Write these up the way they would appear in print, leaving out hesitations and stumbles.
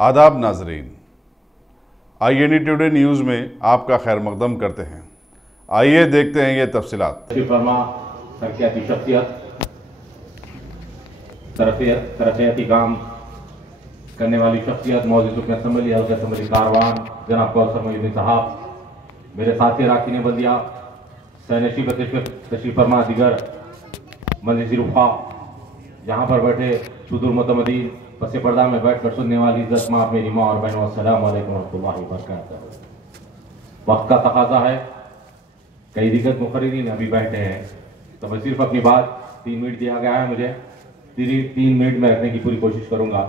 आदाब नाजरीन, INE today news में आपका खैर मकदम करते हैं। आइए देखते हैं ये तफसीलात। तरक्याती शख्सियत, तरक्याती काम करने वाली शख्सियत, मौजूद रुकन असम्बली हल्का असम्बली कारवान जनाब कौसर मलिक साहब, मेरे साथी राकीन बल्दिया, सैनशीब तशरीफ फरमा दिगर मजलिस रुफा, यहाँ पर बैठे सुदूर मुतमदीन पसे पर्दा में बैठ कर सुनने वाली इज्जत माँ मेरी माँ और बहनों, अस्सलाम वालेकुम रहमतुल्लाहि व बरकातहू। वक्त का तकाजा है, कई दिग्गज मुखर्रिरीन अभी बैठे हैं, तो मैं सिर्फ अपनी बात 3 मिनट दिया गया है मुझे, 3 मिनट में रखने की पूरी कोशिश करूंगा।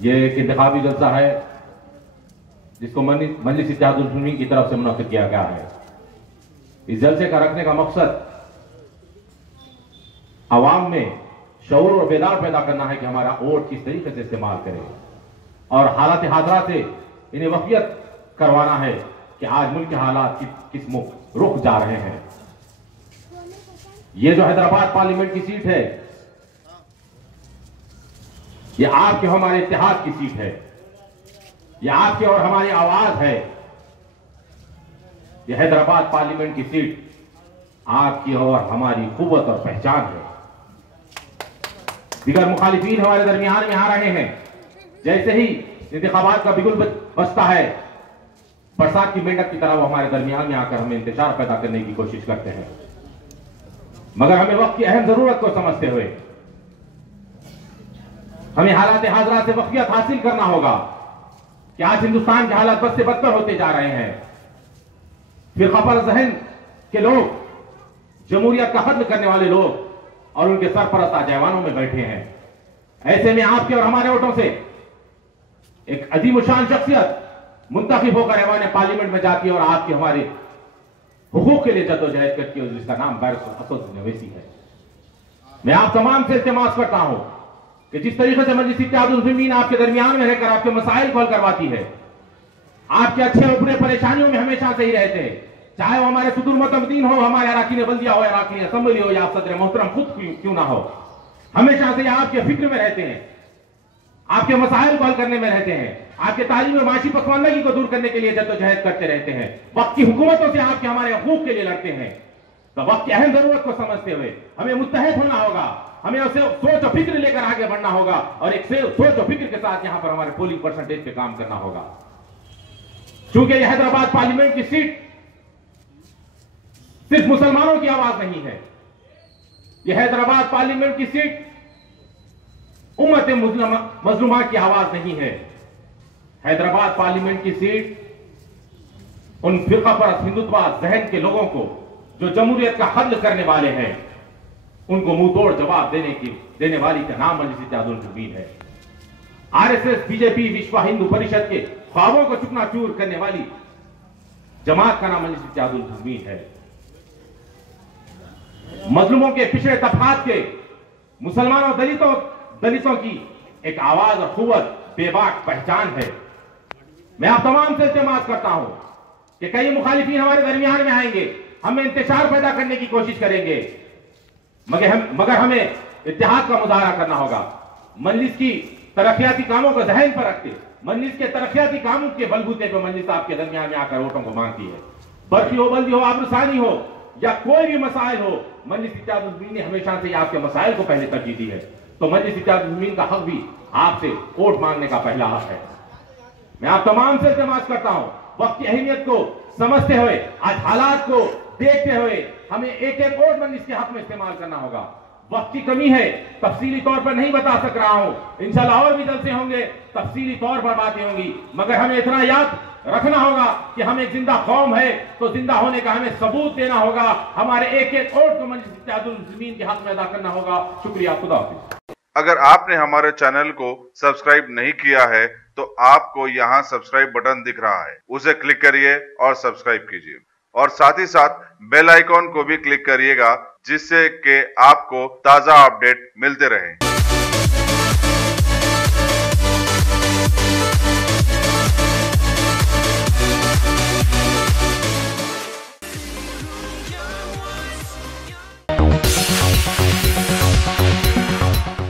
ये एक इंतखाबी जलसा है जिसको मजलिस इत्तेहादुल मुस्लिमीन की तरफ से मुनक्किद किया गया है। इस जलसे का रखने का मकसद आवाम में शऊर और बेदार पैदा करना है कि हमारा वोट किस तरीके से इस्तेमाल करें, और हालात हादरा से इन्हें वक़ियत करवाना है कि आज मुल्क के हालात किस रुख जा रहे हैं। ये जो हैदराबाद पार्लियामेंट की सीट है, ये आपके हमारे इत्तेहाद की सीट है, ये आपके और हमारी आवाज है। ये हैदराबाद पार्लियामेंट की सीट आपकी और हमारी कुव्वत और पहचान है। दिगर मुखालिफीन हमारे दरमियान में आ रहे हैं। जैसे ही इंतखाबात का बिगुल बजता है, बरसात की मेंढक की तरह वो हमारे दरमियान में आकर हमें इंतजार पैदा करने की कोशिश करते हैं। मगर हमें वक्त की अहम जरूरत को समझते हुए हमें हालात हाजरा से वक़ियत हासिल करना होगा कि आज हिंदुस्तान के हालात बद से बदतर होते जा रहे हैं। फिरका पर ज़हन के लोग, जमहूरियत का कत्ल करने वाले लोग और उनके सरपरस्त आजैवानों में बैठे हैं। ऐसे में आपके और हमारे वोटों से एक अजीम शान शख्सियत मुंतखब होकर ऐवान पार्लियामेंट में जाती है और आपके हमारे हुकूक के लिए जद्दोजहद करती है, जिसका नाम असद नवेसी है। मैं आप तमाम से इल्तिमास करता हूं कि जिस तरीके से मजलिस इत्तेहादुल मुस्लिमीन आपके दरमियान में रहकर आपके मसाइल को हल करवाती है, आपके अच्छे और बुरे परेशानियों में हमेशा से ही रहते हैं, चाहे वो हमारे सुदूर मुतमदीन हो, हमारे अराकीन बल्दिया हो, अराकीन असम्बली हो, या सदर मोहतरम खुद क्यों ना हो, हमेशा से आपके फिक्र में रहते हैं, आपके मसाइल को हल करने में रहते हैं, आपके तालीम में माशी पसमानदगी को दूर करने के लिए जद्दोजहद करते रहते हैं, वक्त की हुकूमतों से आपके हमारे हकूक के लिए लड़ते हैं। तो वक्त की अहम जरूरत को समझते हुए हमें मुत्तहद होना होगा, हमें उसे सोच और फिक्र लेकर आगे बढ़ना होगा, और एक सोच और फिक्र के साथ यहां पर हमारे पोलिंग परसेंटेज पे काम करना होगा। चूंकि यह हैदराबाद पार्लियामेंट की सीट सिर्फ मुसलमानों की आवाज नहीं है, यह हैदराबाद पार्लियामेंट की सीट उम्मत मजलूमा की आवाज नहीं है। हैदराबाद पार्लियामेंट की सीट उन फिरका परस्त हिंदुत्ववाद जहन के लोगों को जो जमहूरियत का कत्ल करने वाले हैं, उनको मुंह तोड़ जवाब देने वाली का नाम मजलिस इत्तेहादुल मुस्लिमीन है। RSS, BJP, विश्व हिंदू परिषद के ख्वाबों को चूकनाचूर करने वाली जमात का नाम मजलिस इत्तेहादुल मुस्लिमीन है। मजलूमों के, पिछड़े तबकात के, मुसलमानों दलितों की एक आवाज और कुव्वत बेबाक पहचान है। मैं आप तमाम से इल्तिमास करता हूं कि कई मुखालिफीन हमारे दरमियान में आएंगे, हमें इंतशार पैदा करने की कोशिश करेंगे, मगर हमें इत्तेहाद का मुजाहरा करना होगा। मजलिस की तरक्याती कामों को ज़हन पर रखते, मजलिस के तरक्याती कामों के बलबूते पर मजलिस आपके दरमियान में आकर वोटों को मांगती है। बर्फी हो, बल्दी हो, आबरूसानी हो, या कोई भी मसाइल हो, मजलिस इत्तेहादुल मुस्लिमीन ने हमेशा से आपके मसाइल को पहले तरजीह दी है। तो मजलिस इत्तेहादुल मुस्लिमीन का हक भी आपसे वोट मांगने का पहला हक है। मैं आप तमाम से इल्तिमास करता हूं, वक्त की अहमियत को समझते हुए, आज हालात को देखते हुए हमें एक एक वोट मजलिस के हक में इस्तेमाल करना होगा। वक्त की कमी है, तफसीली तौर पर नहीं बता सक रहा हूं, इंशाल्लाह और भी जलसे होंगे, तफसीली तौर पर बातें होंगी, मगर हमें इतना याद रखना होगा कि हम एक जिंदा कौम है, तो जिंदा होने का हमें सबूत देना होगा। हमारे एक एक वोट को मजलिस इत्तेहादुल मुस्लिमीन के हक में अदा करना होगा। शुक्रिया, खुदा हाफिज। अगर आपने हमारे चैनल को सब्सक्राइब नहीं किया है तो आपको यहाँ सब्सक्राइब बटन दिख रहा है, उसे क्लिक करिए और सब्सक्राइब कीजिए, और साथ ही साथ बेल आइकॉन को भी क्लिक करिएगा, जिससे कि आपको ताज़ा अपडेट मिलते रहें।